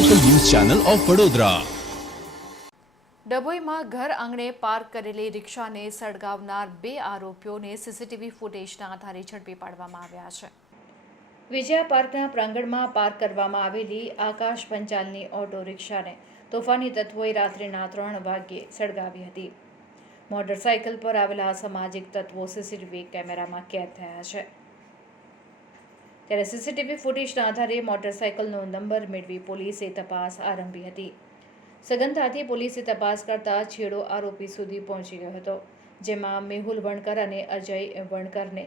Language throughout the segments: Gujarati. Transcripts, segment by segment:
ચેનલ ઓફ વડોદરા ડભોઈમાં ઘર આંગણે પાર્ક કરેલી રિક્ષાને સળગાવનાર બે આરોપીઓને સીસીટીવી ફૂટેજના આધારે ઝડપી પાડવામાં આવ્યા છે. વિજયા પાર્કના પ્રાંગણમાં પાર્ક કરવામાં આવેલી આકાશ પંચાલની ઓટો રિક્ષાને તોફાની તત્વોએ રાત્રિના ત્રણ વાગ્યે સળગાવી હતી. મોટરસાયકલ પર આવેલા અસામાજિક તત્વો સીસીટીવી કેમેરામાં કેદ થયા છે. ત્યારે સીસીટીવી ફૂટેજના આધારે મોટરસાયકલનો નંબર મેળવી પોલીસે તપાસ આરંભી હતી. સઘનતાથી પોલીસે તપાસ કરતા છેડો આરોપી સુધી પહોંચી ગયો હતો, જેમાં મેહુલ વણકર અને અજય વણકરને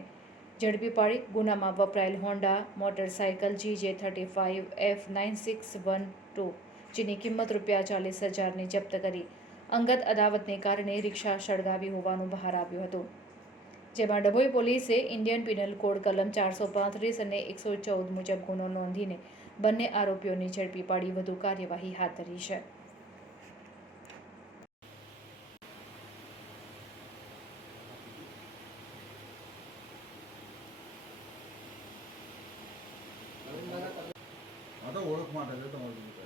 ઝડપી પાડી ગુનામાં વપરાયેલ Honda motorcycle G J thirty five F nine six one two જેની કિંમત રૂપિયા ચાલીસ હજારની જપ્ત કરી અંગત અદાવતને કારણે રિક્ષા સળગાવી હોવાનું બહાર આવ્યું હતું. જેમાં ડભોઈ પોલીસે ઇન્ડિયન પિનલ કોડ કલમ ચારસો પાંત્રીસ અને એકસો ચૌદ મુજબ ગુનો નોંધીને બંને આરોપીઓને ઝડપી પાડી વધુ કાર્યવાહી હાથ ધરી છે. ઓળખ માટે